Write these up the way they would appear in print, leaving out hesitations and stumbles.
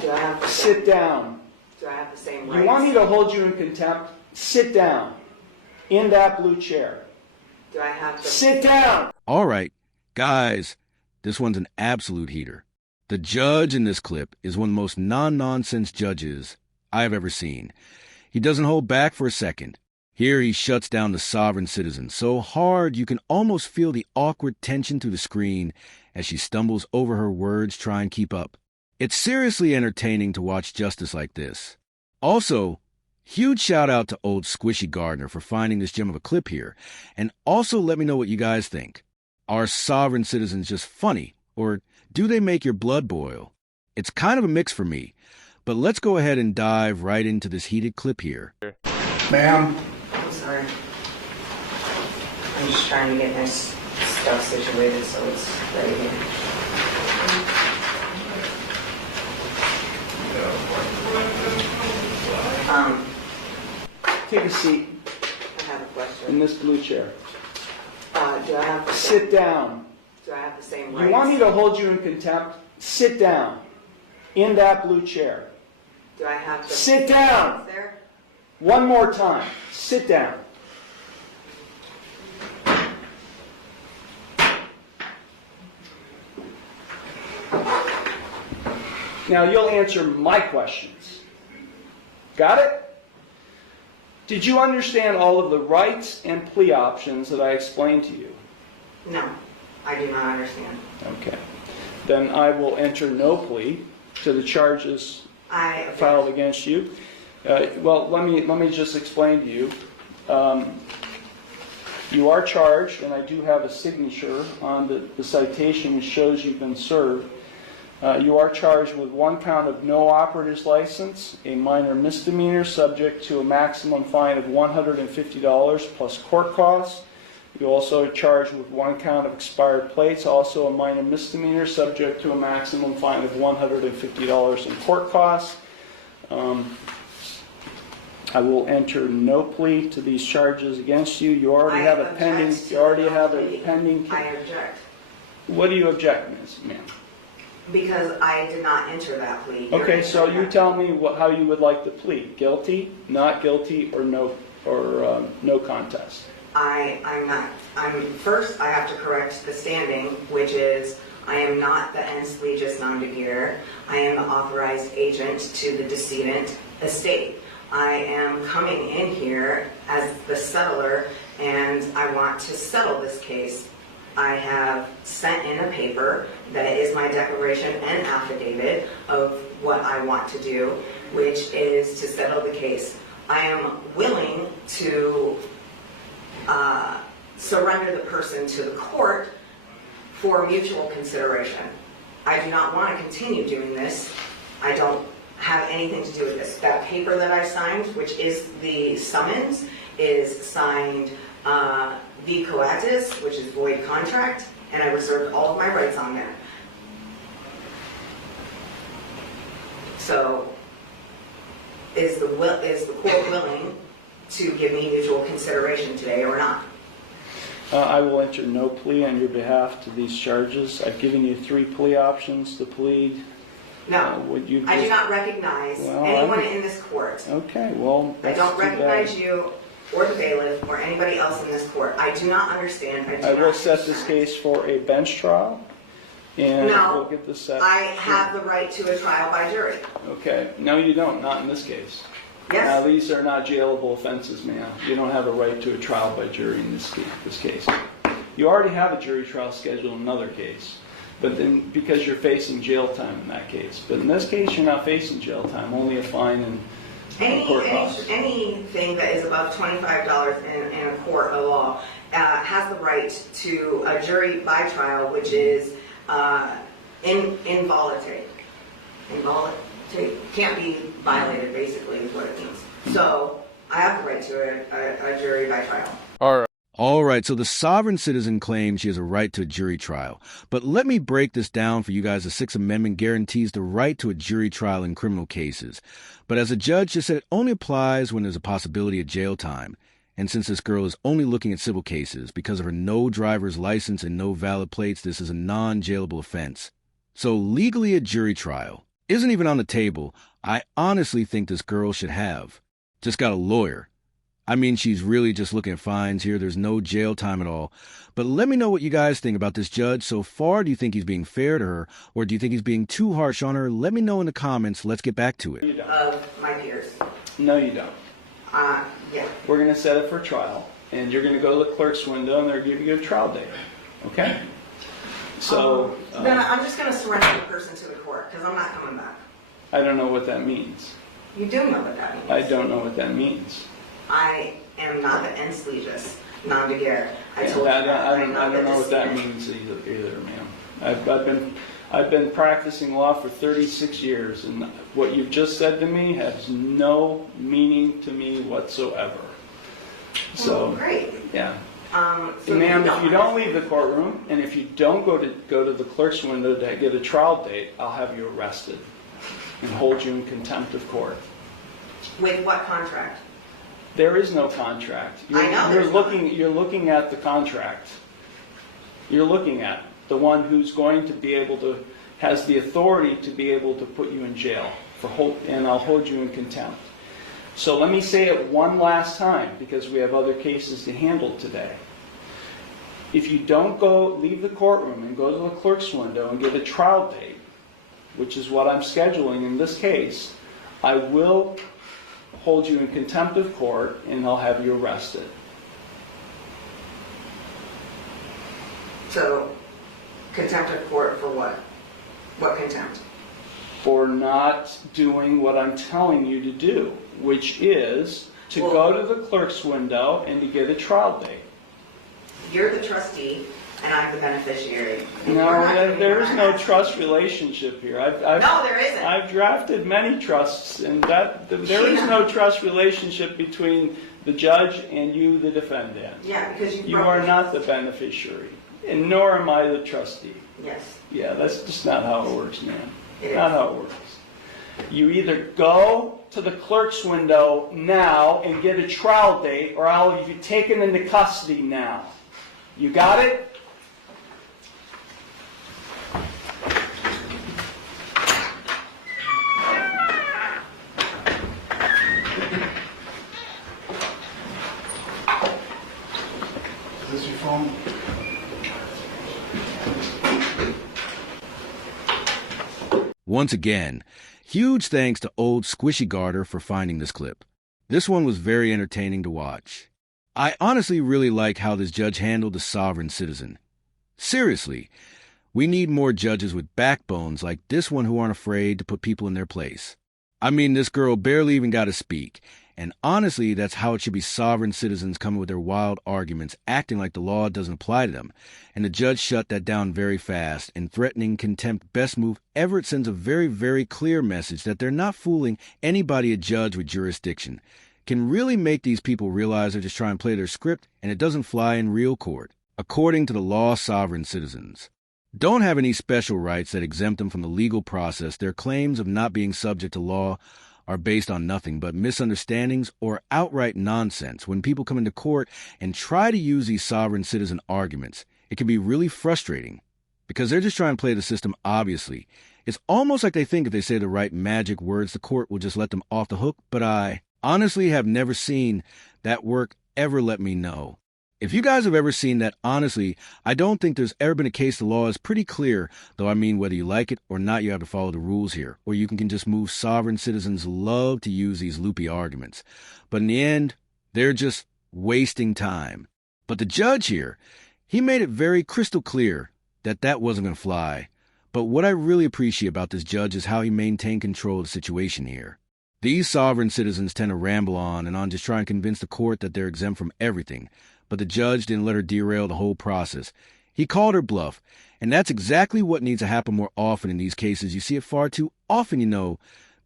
Do I have Sit down. Do I have the same rights? You want me to hold you in contempt? Sit down. In that blue chair. Do I have to Sit down! All right, guys, this one's an absolute heater. The judge in this clip is one of the most non-nonsense judges I have ever seen. He doesn't hold back for a second. Here he shuts down the sovereign citizen so hard you can almost feel the awkward tension through the screen as she stumbles over her words trying to keep up. It's seriously entertaining to watch justice like this. Also, huge shout out to old Squishy Gardner for finding this gem of a clip here. And also let me know what you guys think. Are sovereign citizens just funny, or do they make your blood boil? It's kind of a mix for me, but let's go ahead and dive right into this heated clip here. Ma'am. I'm sorry. I'm just trying to get my stuff situated so it's ready here. Take a seat I have a question. in this blue chair. Do I have Sit down. Do I have the same rights? You want me to hold you in contempt? Sit down. In that blue chair. Do I have to Sit down! there? One more time. Sit down. Now you'll answer my questions. Got it? Did you understand all of the rights and plea options that I explained to you? No, I do not understand. Okay. Then I will enter no plea to the charges I object. filed against you. Well, let me just explain to you. You are charged, and I do have a signature on the citation which shows you've been served. You are charged with one count of no operator's license, a minor misdemeanor subject to a maximum fine of $150 plus court costs. You also are charged with one count of expired plates, also a minor misdemeanor subject to a maximum fine of $150 in court costs. I will enter no plea to these charges against you. You already have a pending. You already have a pending. I object. What do you object, Ms. Ma'am? Because I did not enter that plea. Okay, so you tell me how you would like to plead: guilty, not guilty, or no contest. I'm not. First, I have to correct the standing, which is I am not the ens legis non degear. I am the authorized agent to the decedent estate. I am coming in here as the settler, and I want to settle this case. I have sent in a paper that is my declaration and affidavit of what I want to do, which is to settle the case. I am willing to surrender the person to the court for mutual consideration. I do not want to continue doing this. I don't have anything to do with this. That paper that I signed, which is the summons, is signed v coatis, which is void contract, and I reserved all of my rights on there. So, is the court willing to give me mutual consideration today or not? I will enter no plea on your behalf to these charges. I've given you 3 plea options to plead. No, I do not recognize anyone in this court. Okay, well, I don't recognize you or the bailiff or anybody else in this court. I do not understand. I will set this case for a bench trial, and No, we'll get this set. I have the right to a trial by jury. Okay, no you don't, not in this case. Yes. Now these are not jailable offenses, ma'am. You don't have a right to a trial by jury in this case. You already have a jury trial scheduled in another case, but then because you're facing jail time in that case. But in this case, you're not facing jail time, only a fine and court costs. Anything that is above $25 in a court of law has the right to a jury by trial, which is involuntary. Involuntary can't be violated, basically, is what it means. So I have the right to a jury by trial. All right, so the sovereign citizen claims she has a right to a jury trial. But let me break this down for you guys. The Sixth Amendment guarantees the right to a jury trial in criminal cases. But as a judge just said, it only applies when there's a possibility of jail time. And since this girl is only looking at civil cases, because of her no driver's license and no valid plates, this is a non-jailable offense. So legally a jury trial isn't even on the table I honestly think this girl should have. Just got a lawyer. I mean, she's really just looking at fines here. There's no jail time at all. But let me know what you guys think about this judge so far. Do you think he's being fair to her, or do you think he's being too harsh on her? Let me know in the comments. Let's get back to it. You don't. Of my peers. No, you don't. Yeah. We're going to set it for trial, and you're going to go to the clerk's window, and they're going to give you a trial date. Okay? So, Then I'm just going to surrender the person to the court because I'm not coming back. I don't know what that means. You do know what that means. I don't know what that means. I am not the enslegious non de guerre. I told you I that. don't know what that means either, ma'am. I've been practicing law for 36 years, and what you've just said to me has no meaning to me whatsoever. So, great. Yeah. So Ma'am, if you don't leave the courtroom, and if you don't go to the clerk's window to get a trial date, I'll have you arrested and hold you in contempt of court. With what contract? There is no contract. I know You're looking at the contract. You're looking at the one who's going to be able to, has the authority to be able to put you in jail and I'll hold you in contempt. So let me say it one last time because we have other cases to handle today. If you don't leave the courtroom and go to the clerk's window and get a trial date, which is what I'm scheduling in this case, I will hold you in contempt of court and I'll have you arrested. So, contempt of court for what? What contempt? For not doing what I'm telling you to do, which is to go to the clerk's window and to get a trial date. You're the trustee and I'm the beneficiary. No, there is no trust relationship here. No, there isn't. I've drafted many trusts, and there is no trust relationship between the judge and you, the defendant. Yeah, because you are not the beneficiary, and nor am I the trustee. Yes. Yeah, that's just not how it works, man. It Not is. how it works. You either go to the clerk's window now and get a trial date, or I'll have you taken into custody now. You got it? Is this your phone? Once again, huge thanks to old Squishy Garter for finding this clip. This one was very entertaining to watch. I honestly really like how this judge handled the sovereign citizen. Seriously, we need more judges with backbones like this one who aren't afraid to put people in their place. I mean, this girl barely even got to speak, and honestly, that's how it should be. Sovereign citizens coming with their wild arguments, acting like the law doesn't apply to them. And the judge shut that down very fast, and threatening contempt best move ever. It sends a very, very clear message that they're not fooling anybody. A judge with jurisdiction can really make these people realize they're just trying to play their script, and it doesn't fly in real court. According to the law, sovereign citizens don't have any special rights that exempt them from the legal process. Their claims of not being subject to law are based on nothing but misunderstandings or outright nonsense. When people come into court and try to use these sovereign citizen arguments, it can be really frustrating because they're just trying to play the system, obviously. It's almost like they think if they say the right magic words, the court will just let them off the hook, but I honestly have never seen that work ever. Let me know if you guys have ever seen that. Honestly, I don't think there's ever been a case the law is pretty clear, though. I mean, whether you like it or not, you have to follow the rules here, or you can just move. Sovereign citizens love to use these loopy arguments, but in the end, they're just wasting time. But the judge here, he made it very crystal clear that that wasn't going to fly. But what I really appreciate about this judge is how he maintained control of the situation here. These sovereign citizens tend to ramble on and on, just trying to convince the court that they're exempt from everything. But the judge didn't let her derail the whole process. He called her bluff, and that's exactly what needs to happen more often in these cases. You see it far too often,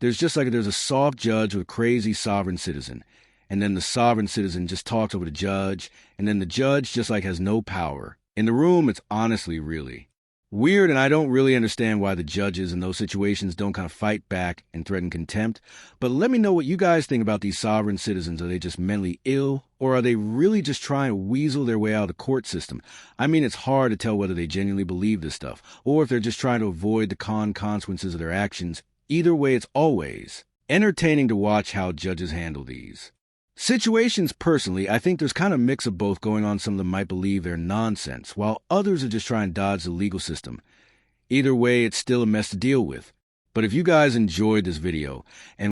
There's a soft judge with a crazy sovereign citizen, and then the sovereign citizen just talks over the judge, and then the judge just has no power. In the room, it's honestly really weird, and I don't really understand why the judges in those situations don't kind of fight back and threaten contempt. But let me know what you guys think about these sovereign citizens. Are they just mentally ill, or are they really just trying to weasel their way out of the court system? I mean, it's hard to tell whether they genuinely believe this stuff, or if they're just trying to avoid the consequences of their actions Either way, it's always entertaining to watch how judges handle these situations. Personally, I think there's kind of a mix of both going on. Some of them might believe they're nonsense, while others are just trying to dodge the legal system. Either way, it's still a mess to deal with. But if you guys enjoyed this video and